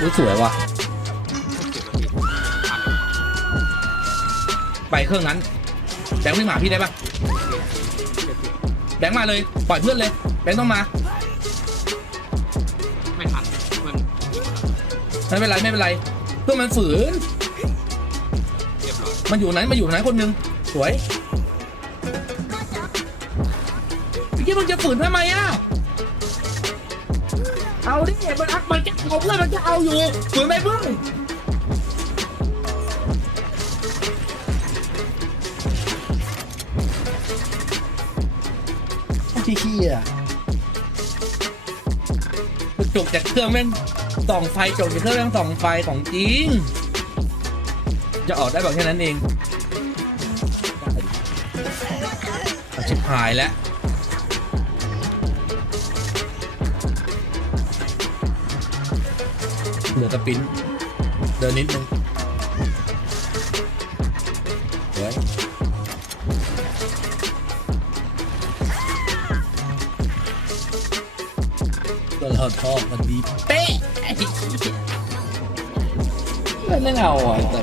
อุ๊ยสวยว่ะ ไปเครื่องนั้น แบงค์วิ่งมาหาพี่ได้ปะแบงค์มาเลย ปล่อยเพื่อนเลย แบงค์ต้องมา ไม่ทันมันไม่เป็นไรไม่เป็นไร เพื่อนมันฝืน เรียบร้อยมันอยู่ไหนมาอยู่ไหนคนหนึงสวยพี่มึงจะฝืนทำไมอะ เอาดิมันอักมันจะเอาเพื่อนมันจะเอาอยู่ฝืนไปเพื่อนขี้ขี้อะจกจากเครื่องแม่งส่องไฟจกจากเครื่องแม่งส่องไฟของจริง จะออกได้แบบแค่นั้นเองเอาชิบหายแล้ว เหลือสปิน เดินนิดนึงเฮ้ยตัวเราชอบมันดีเป๊ะเล่นเอาอะแต่